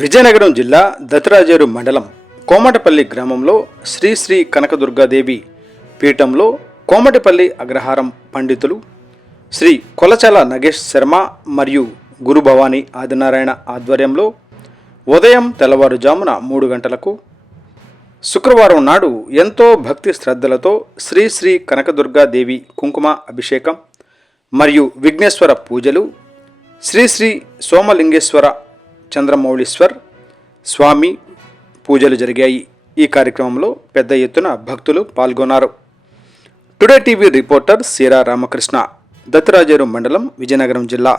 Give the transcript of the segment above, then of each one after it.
విజయనగరం జిల్లా దత్రాజేరు మండలం కోమటపల్లి గ్రామంలో శ్రీ శ్రీ కనకదుర్గాదేవి పీఠంలో కోమటిపల్లి అగ్రహారం పండితులు శ్రీ కొలచల నగేష్ శర్మ మరియు గురు భవానీ ఆదినారాయణ ఆధ్వర్యంలో ఉదయం తెల్లవారుజామున 3 గంటలకు శుక్రవారం నాడు ఎంతో భక్తి శ్రద్ధలతో శ్రీ శ్రీ కనకదుర్గాదేవి కుంకుమ అభిషేకం మరియు విఘ్నేశ్వర పూజలు, శ్రీ శ్రీ సోమలింగేశ్వర చంద్రమౌళీశ్వర్ స్వామి పూజలు జరిగాయి. ఈ కార్యక్రమంలో పెద్ద ఎత్తున భక్తులు పాల్గొన్నారు. టుడే టీవీ రిపోర్టర్ సీరా రామకృష్ణ, దత్రాజేరు మండలం, విజయనగరం జిల్లా.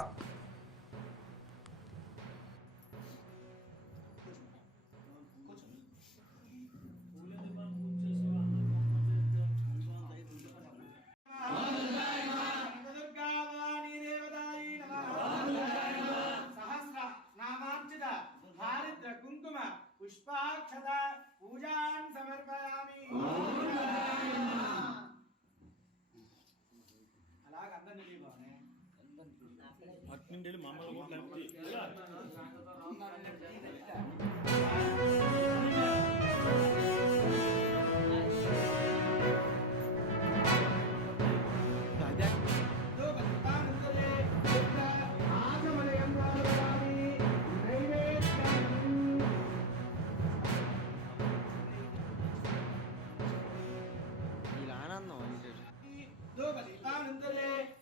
కుంకుమ పుష్పాక్షత పూజాన్ సమర్పయామి. అలాగ అందరినీ అట్నుండి మామూలు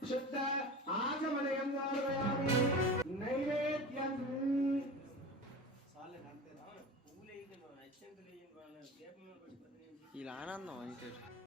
శుద్ధ ఆగమనయం వారయామి. నైవేద్యం ఇలా ఆనందం